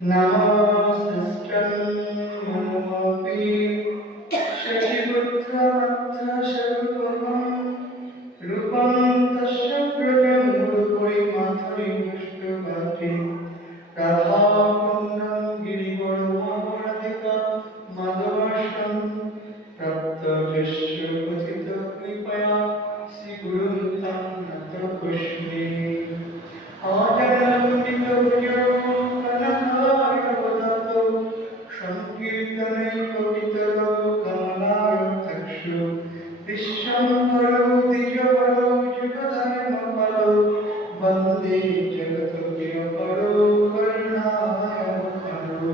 नमोऽस्तुतं मनोऽपि शशिपुत्रवत्सस्वरूपं रूपं तस्य प्रचण्डपरिमाथरिपुष्टभाति राधाकुण्डं गिरिवरमोहरधिकमदवर्षं प्राप्तदृश्यपतितकृपया श्रीगुरुं तं नतोऽस्मि। সংকীর্তনৈকবিতরো কমলায় চক্ষু বিশ্বম্ভরো দ্বিজবরো যুগধর্মফলো বন্দে জগৎপ্রিয়করো করুণাবতারো।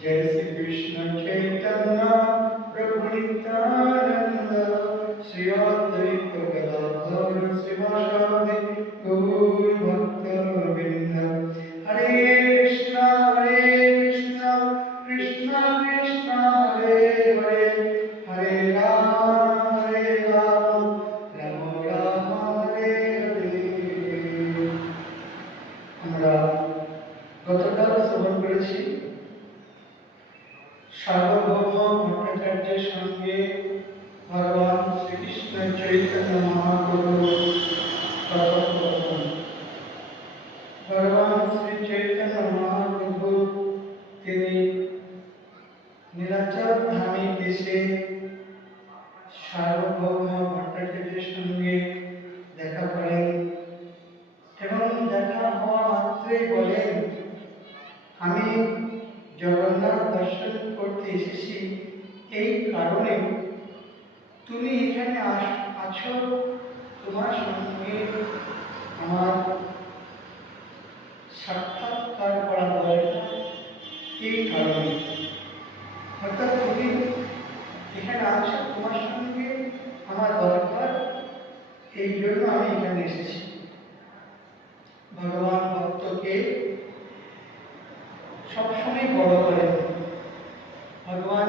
জয় শ্রীকৃষ্ণ চৈতন্য প্রভু নিত্যানন্দ শ্রী অদ্বৈত গদাধর শিবাসাদি গৌর ভক্তবৃন্দ। হরে কৃষ্ণ কৃষ্ণ কৃষ্ণ হরে হরে হরে রাম রাম রাম হরে হরে। আমরা গতকাল শ্রবণ করেছি সার্বভৌম ভট্টাচার্যের সঙ্গে ভগবান শ্রীকৃষ্ণ চৈতন্য মহাপ্রভু কথোপকথন। ভগবান শ্রী চৈতন্য মহাপ্রভু তিনি নীলাচল ধামে এসে সার্বভৌম ভট্টাচার্যের সঙ্গে দেখা করেন এবং দেখা হওয়া মাত্রই বলেন, আমি জগন্নাথ দর্শন করতে এসেছি এই কারণে, তুমি এখানে আছো, তোমার সঙ্গে আমার সাক্ষাৎকার করা দরকার এই কারণে। অর্থাৎ তুমি এখানে আছো, তোমার সঙ্গে আমার দরকার, এই জন্য আমি এখানে এসেছি। ভগবান ভক্তকে সবসময় বড় করেন। ভগবান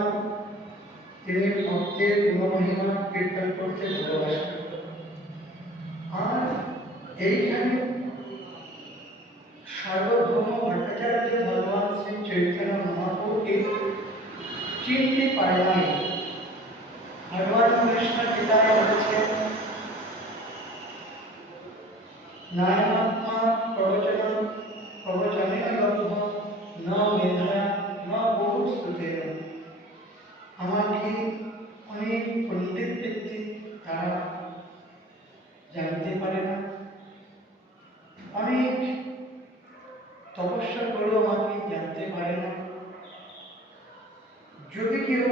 তিনি ভক্তের গুণমহিমা কীর্তন করতে ভালোবাসেন। আর এইখানে সার্বভৌম ভট্টাচার্য ভগবান শ্রী চৈতন্য মহাপ্রভুকে চিনতে পারে নাই। ভগবান কৃষ্ণ গীতায় বলেছেন, নায়মাত্মা প্রবচনেন লব্ধ ন মেধা ন বহু শ্রুতেন। আমাকে অনেক পণ্ডিত ব্যক্তি তারা জানতে পারে না, অনেক তপস্যা করেও আমাকে জানতে পারে না। যদি কেউ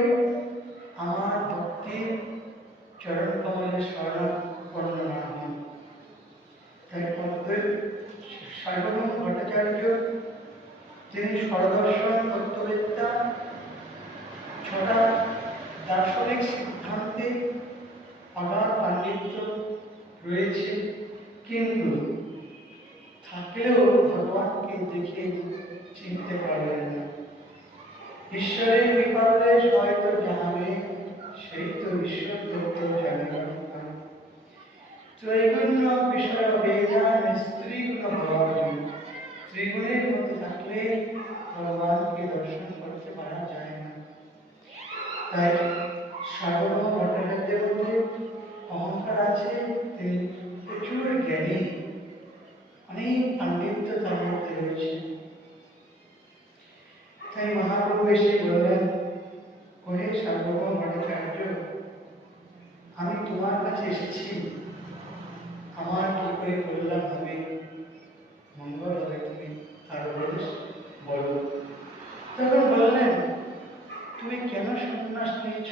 আমার ভক্তির চরণ কমলে শরণাপন্ন না হন। তাই সার্বভৌম ভট্টাচার্য তিনি সর্বদর্শন তত্ত্ববেত্তা, ছটা দার্শনিক সিদ্ধান্তে অগাধ পাণ্ডিত্য রয়েছে, কিন্তু থাকলেও ভগবানকে দেখে চিনতে পারলেন না। ঈশ্বরের কৃপাতে হয়তো জানাবে, সেই তো ঈশ্বর তত্ত্ব জানবে। ত্রৈগুণ্য বিষয় বেদান স্ত্রীগুণ ভবার্জন। ত্রিগুণের মধ্যে থাকলে ভগবানকে দর্শন করতে পারা যায় না। তাই সার্বভৌম ভট্টাচার্যের মধ্যে অহংকার আছে, তিনি প্রচুর জ্ঞানী, অনেক পাণ্ডিত্য তার মধ্যে রয়েছে। তাই মহাপ্রভু এসে বললেন, ওহে সার্বভৌম ভট্টাচার্য, আমি তোমার কাছে এসেছি, আমার কি করে কল্যাণ হবে, মঙ্গল হবে, তুমি তার উপদেশ বলো। তখন বললেন, তুমি কেন সন্ন্যাস নিয়েছ?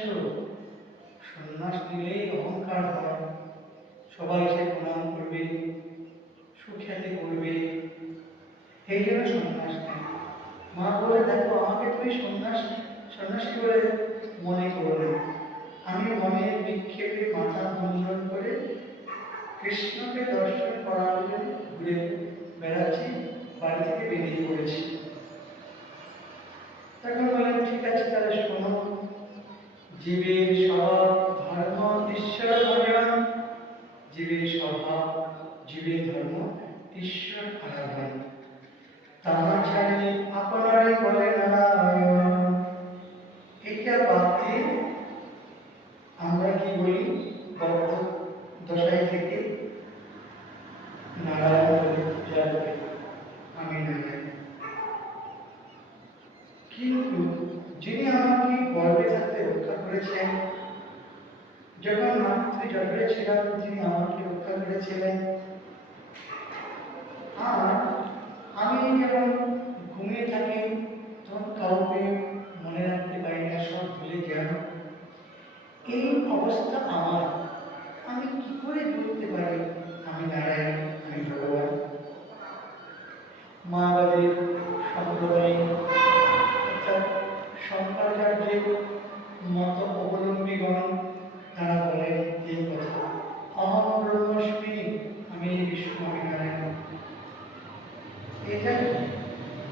সন্ন্যাস নিলেই অহংকার হয়, সবাই এসে প্রণাম করবে, সুখ্যাতি করবে, এই জন্য সন্ন্যাস নেই। মা বলে, দেখো আমাকে তুমি সন্ন্যাসী বলে মনে করবে, আমি মনের বিক্ষেপে মাথা মুন্ডন করে কৃষ্ণকে দর্শন করার জন্য ঘুরে বেড়াচ্ছি, বাড়ি থেকে বেরিয়ে পড়েছি। তখন বলেন, ঠিক আছে, তাহলে শোনো, জীবের স্বভাব ধর্ম ঈশ্বর ভজন, জীবের স্বভাব জীবের ধর্ম ঈশ্বর আরাধন। তাহা ছাড়িয়ে আপনারে কিন্তু যিনি আমাকে গর্ভে থাকতে রক্ষা করেছেন, যখন মাতৃ জঠরে ছিলাম তিনি আমাকে রক্ষা করেছিলেন। আর আমি যখন ঘুমিয়ে থাকি তখন কাউকে মনে রাখতে পারি না, সব ভুলে যান। এই অবস্থা আমার, আমি কি করে বলতে পারি আমি নারায়ণ, আমি ভগবান? মায়াবাদী সম্প্রদায় অর্থাৎ শঙ্করাচার্যের মত অবলম্বীগণ তারা বলেন এই কথা, অহম ব্রহ্মস্মি, আমি বিষ্ণু, আমি নারায়ণ। এটা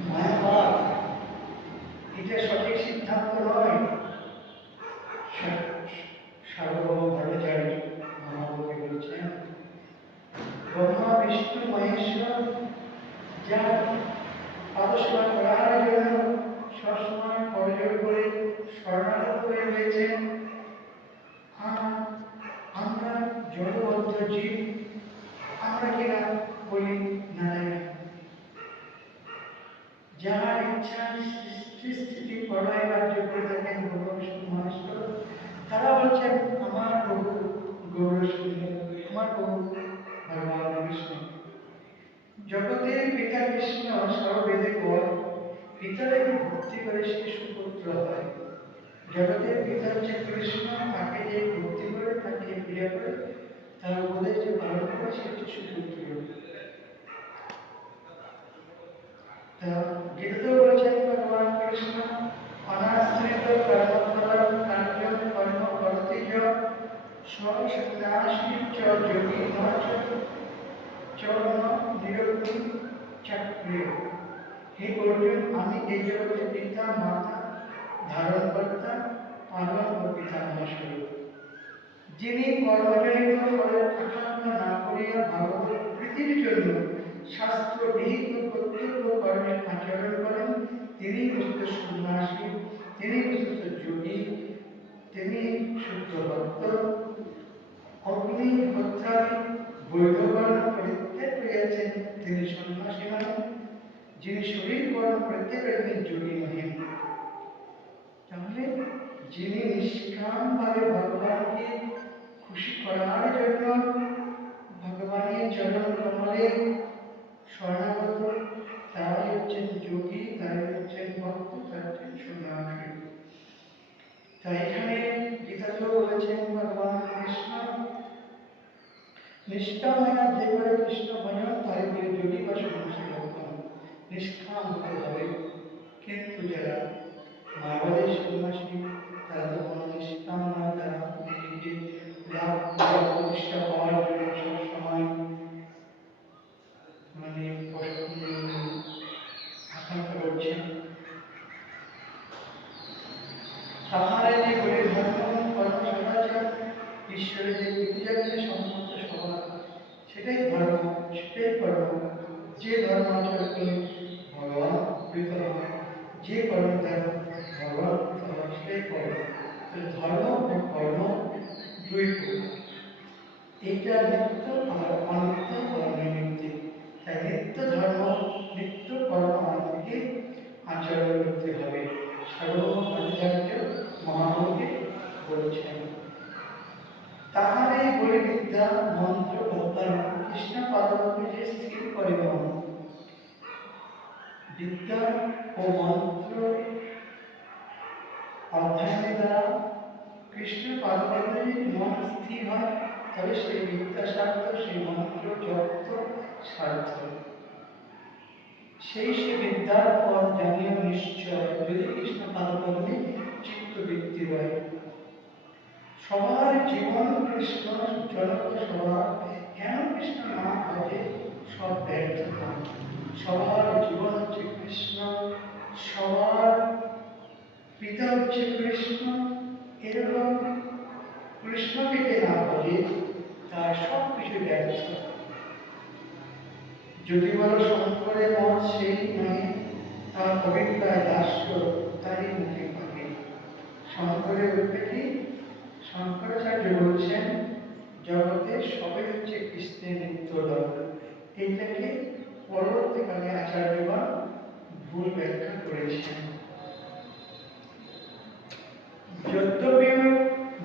মায়াবাদ, এটা সঠিক সিদ্ধান্ত নয়। সার্বভৌম ভট্টাচার্য মহাকবি বলছেন, ব্রহ্মা বিষ্ণু মহেশ্বর যার পাদসেবা করার জন্য সবসময় করজোড় করে শরণাগত হয়ে রয়েছেন, আর আমরা জড়বদ্ধ জীব, আমরা কিনা বলি নারায়ণ। যার ইচ্ছা সৃষ্টি প্রলয় কার্য করে থাকেন ভগবান বিষ্ণু মহেশ্বর, তারা বলছেন আমার প্রভু গৌরসুন্দর, আমার প্রভু ভগবান কৃষ্ণ। জগতের পিতা কৃষ্ণ সর্ববেদে পর, পিতাকে ভক্তি করে সে সুপুত্র হয়। জগতের পিতা হচ্ছে কৃষ্ণ, তাকে যে ভক্তি করে, তাকে প্রিয় করে, তার উপদেশ যে পালন করে সে হচ্ছে সুপুত্র। গীতাতেও বলেছেন ভগবান কৃষ্ণ, অনাশ্রিত কর্মফলং কার্যং কর্ম করতে চ সন্ন্যাসী চ যোগী ন চ চরণ নিরগ্নি চক্রিয়। হে অর্জুন, আমি এই জগতের পিতা মাতা ধারণকর্তা পালন ও পিতামহ স্বরূপ। যিনি কর্মজনিত ফলের আকাঙ্ক্ষা না করিয়া ভাগবত প্রীতির জন্য শাস্ত্র বিহিত কর্তব্য কর্মের আচরণ করেন, তিনি বস্তুত সন্ন্যাসী, তিনি বস্তুত যোগী, তিনি শুদ্ধ ভক্ত। অগ্নি হত্যাদি বৈধকর্ম পরিত্যাগ করিয়াছেন, তিনি সন্ন্যাসী নন। যিনি শরীর কর্ম পরিত্যাগ করেছেন, যোগী নহেন। তাহলে যিনি নিষ্কামভাবে ভগবানকে খুশি করার জন্য ভগবানের চরণ কমলে শরণাগত, তারাই হচ্ছেন যোগী, তারাই হচ্ছেন ভক্ত, তারা হচ্ছেন সন্ন্যাসী। তাই এখানে গীতাতেও বলেছেন ভগবান কৃষ্ণ, নিষ্কাম হয় যে করে কৃষ্ণ ভজন তাই বলে যোগী বা সন্ন্যাসী ভক্ত। নিষ্কাম হতে হবে, কিন্তু যারা মায়াবাদী সন্ন্যাসী তারা তো কোনো নিষ্কাম নয়, তারা নিজেকে লাভ প্রতিষ্ঠা পাওয়ার জন্য সবসময় মানে আকাঙ্ক্ষা করছেন। তাহারা যে বলে ধর্ম কর্ম সদাচার ঈশ্বরের যে পৃথিবীতে সম্মত সভা, সেটাই ধর্ম, সেটাই কর্ম। যে ধর্ম আচরণ করে ভগবান প্রীত হয়, যে কর্ম দ্বারা ভগবান প্রীত হয় সেটাই কর্ম। ধর্ম ও কর্ম দুই প্রকার, এটা নিত্য আর অনিত্য বা নৈমিত্তিক। তাই নিত্য ধর্ম, নিত্য কর্ম আমাদেরকে আচরণ করতে হবে, সার্বভৌম ভট্টাচার্য মহাকবি বলছেন। তাহার এই বলি বিদ্যা মন্ত্র অধ্যয়ন কৃষ্ণ পাদপদ্মে যে স্থির করে মন। বিদ্যা ও মন্ত্র অধ্যয়নের দ্বারা কৃষ্ণ পাদপদ্মে যদি মন স্থির হয়, তবে সেই বিদ্যা সার্থক, সেই মন্ত্র জপ সার্থক। সেই সে বিদ্যার পথ জানিও নিশ্চয়, যদি কৃষ্ণ পাদপদ্মে চিত্তবৃত্তি হয়। সবার জীবন কৃষ্ণ জনক সবার, কেন কৃষ্ণ না ভজে সব ব্যর্থতা। সবার জীবন হচ্ছে কৃষ্ণ, সবার পিতা হচ্ছে কৃষ্ণ, এরকম কৃষ্ণকে যে না ভজে তার সব কিছু ব্যর্থ। যদি বলো শঙ্করের মত সেই নয়, তার অভিপ্রায় দাস্য তারই মুখে পাবে। শঙ্করের উঠবে কি? শঙ্করাচার্য বলছেন জগতে সবই হচ্ছে কৃষ্ণের নিত্যদল। এইটাকে পরবর্তীকালে আচার্যগণ ভুল ব্যাখ্যা করেছেন।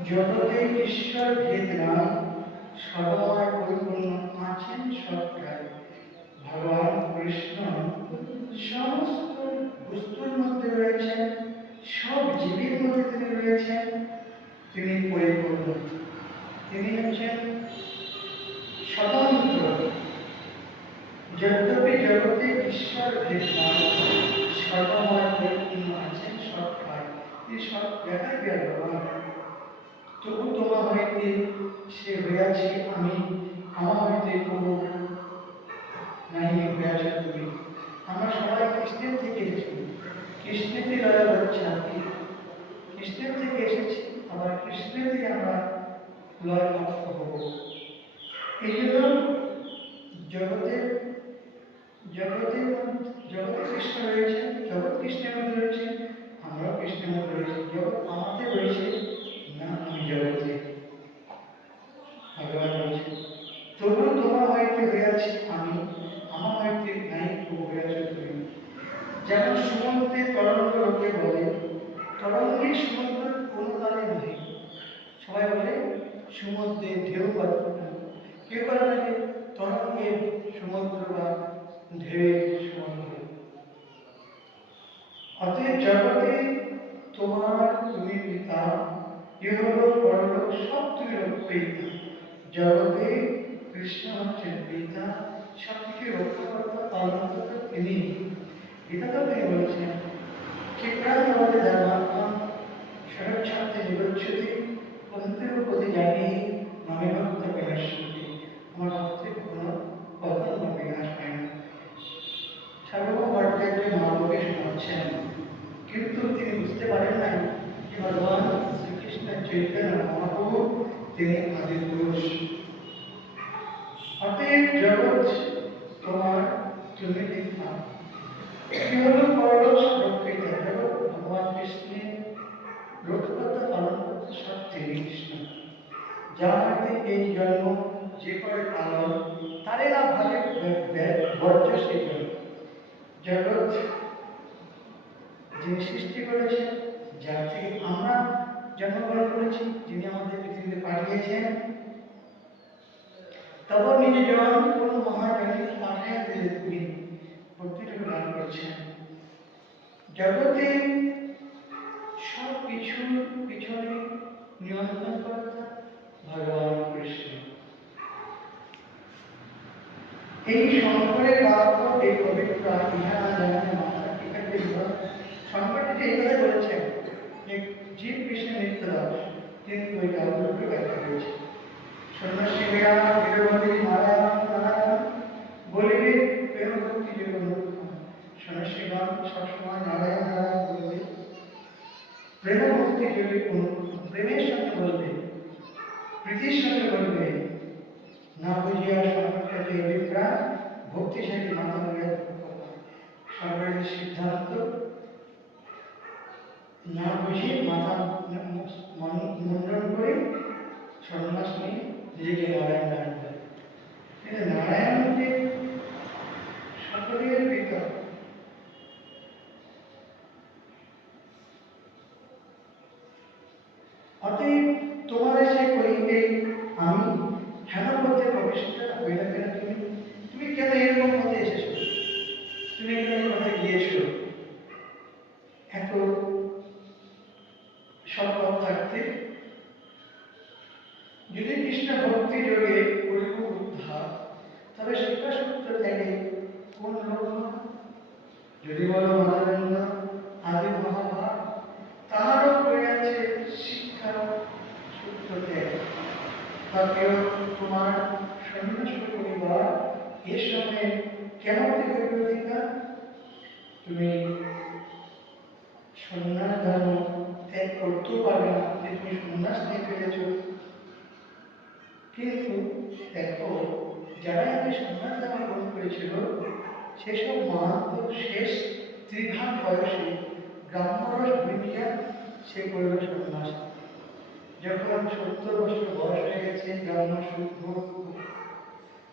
জগতে ঈশ্বর ভেদ নাই, সর্বময় পরিপূর্ণ আছেন সবটাই। ভগবান কৃষ্ণ সমস্ত বস্তুর মধ্যে রয়েছেন, সব জীবের মধ্যে তিনি রয়েছেন, তিনি পরিপূর্ণ, তিনি হচ্ছেন স্বতন্ত্র। যদ্যপি জগতে ঈশ্বর ভেদ নাই, সর্বময় পরিপূর্ণ আছেন সবটাই, তিনি সব জায়গায় বিরাজমান। তবু তোমার হইতে সে হইয়াছি আমি, আমার হইতে তবু নাই হইয়াছ তুমি। আমরা সবাই কৃষ্ণের থেকে এসেছি, কৃষ্ণেতে লয় লজ্জাতি, কৃষ্ণের থেকে এসেছি, আবার কৃষ্ণের থেকে আমরা লয় প্রাপ্ত হব। এই জন্য জগতের জগতে জগতে কৃষ্ণ রয়েছে, জগৎ কৃষ্ণের মধ্যে রয়েছে, আমরাও কৃষ্ণের মধ্যে রয়েছে। জগৎ আমাদের রয়েছে না, আমি জগতে। ভগবান বলছে তবু তোমার হইতে হইয়াছি আমি, আমার হইতে নাই তবু হইয়াছ তুমি। যেমন সমুদ্রে তরঙ্গ লোকে বলে, তরঙ্গের সমুদ্র কোনো কালে নয়। সবাই বলে সমুদ্রে ঢেউ পাত্র, কেউ বলে নাকি তরঙ্গের সমুদ্র বা ঢেউয়ের সমুদ্র। অতএব জগতে তোমার তুমি পিতা, ইহলোক পরলোক সব তুমি রক্ষিতা। জগতে কৃষ্ণ হচ্ছেন পিতা, সবকিছু রক্ষাকর্তা, পালনকর্তা তিনি। গীতাতেও তিনি বলেছেন ক্ষিপ্রাঙ্গবতে ধর্মাত্মা শরৎছাত্রে নিরচ্ছতি অন্তের প্রতি জানি নামে ভক্ত বিনাশতি। আমার ভক্তের কোনো কখনো বিনাশ হয় না। সার্বভৌম ভট্টাচার্য মহাপ্রভু শোনাচ্ছেন, কিন্তু তিনি বুঝতে পারেন না যে ভগবান শ্রীকৃষ্ণ চৈতন্য মহাপ্রভু তিনি আদি পুরুষ। অতএব জগৎ তোমার, তুমি পিতা, ইহলোক পরলোক সব রক্ষিতা। জগৎ ভগবান কৃষ্ণের রক্ষকর্তা, পালনকর্তা, সব তিনি কৃষ্ণ। যা হইতে এই জন্ম যে করে পালন, তারে না ভাবে বর্জ্য সৃজন। জগৎ যিনি সৃষ্টি করেছেন, যার থেকে আমরা জন্মগ্রহণ করেছি, যিনি আমাদের পৃথিবীতে পাঠিয়েছেন, তবে নিজে জন কোন মহাজ্ঞানী পাঠাইয়া দিলে তিনি ভক্তিটুকু দান করছেন। জগতে সব কিছুর পিছনে নিয়ন্ত্রণকর্তা ভগবান কৃষ্ণ। এই শঙ্করের বাক্য, এই পবিত্র ইহা না জানে মাতা এখানে শঙ্করজি এই কথা বলেছেন যে জীব কৃষ্ণের নিত্য দাস, কিন্তু ওই কাব্যকে ব্যাখ্যা করেছে সন্ন্যাসী হইয়া বীরবন্দী নারায়ণ নারায়ণ বলিবে প্রেম ভক্তি জীবন। সন্ন্যাসীগণ সবসময় নারায়ণ নারায়ণ বলবে, প্রেম ভক্তি যদি প্রেমের সঙ্গে বলবে, প্রীতির সঙ্গে বলবে। না বুঝিয়া শঙ্করাচার্য অভিপ্রায় ভক্তিশালী মাতা হইয়া সরকারের সিদ্ধান্ত, না বুঝে মাথা মুন্ডন করে সন্ন্যাস নিয়ে নিজেকে নারায়ণ নারায়ণ করে। কিন্তু নারায়ণকে সকলের পিতা। অতএব তোমার সে কহিবে আমি হেন পথে প্রবেশটা হইলে কেন তুমি, তুমি কেন এরকম পথে এসেছো, তুমি কেন এই পথে গিয়েছো। এত সব পথ থাকতে যদি কৃষ্ণ ভক্তি যোগে করিব উদ্ধার, তবে শিক্ষা সূত্র থেকে কোন লক্ষ্য যদি বলো মানবেন্দ্র আদি মহাভারত, তাহারও হয়েছে শিক্ষা সূত্র ত্যাগ। তাকেও তোমার সন্ন্যাস পরিবার এর সঙ্গে কেমন থেকে অধিকার, তুমি সন্ন্যাস ধর্ম ত্যাগ করতেও পারবে না, তুমি সন্ন্যাস নিয়ে ফেলেছ। কিন্তু দেখো যারা আমি সন্ন্যাস ধর্ম গ্রহণ করেছিল, সেসব মাহাত্ম শেষ ত্রিঘাত বয়সে ব্রাহ্মরস ভূমিকা সে করল সন্ন্যাস। যখন 70 বছর বয়স হয়ে গেছে, ব্রাহ্ম শুদ্ধ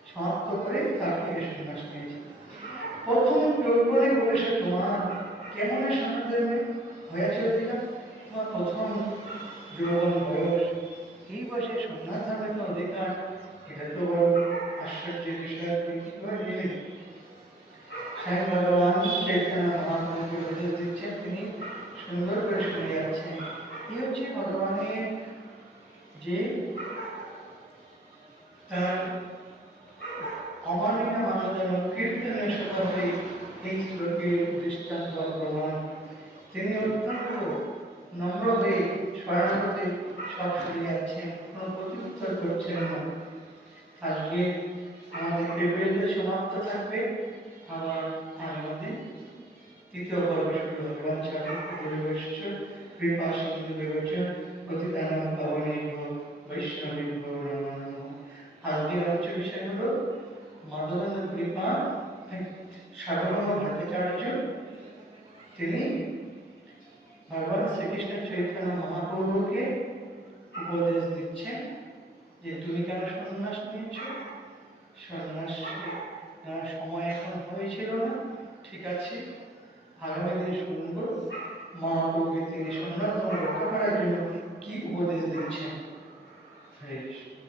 সমাপ্ত করে তাকে সন্ন্যাস নিয়েছে। প্রথম যৌবনে প্রবেশে তোমার কেমন সন্ন্যাস হয়েছে, তোমার প্রথম যৌবন বয়স সার্বভৌম ভট্টাচার্য, তিনি ভগবান শ্রীকৃষ্ণ চৈতন্য মহাপ্রভুকে উপদেশ দিচ্ছেন যে তুমি কেন সন্ন্যাস নিয়েছ? সন্ন্যাস নেওয়ার সময় এখন হয়েছিল না, ঠিক আছে, আগামী দিনে শুনব মহাপ্রভুকে তিনি সন্ন্যাস ধর্ম রক্ষা করার জন্য কি উপদেশ দিচ্ছেন। হরে কৃষ্ণ।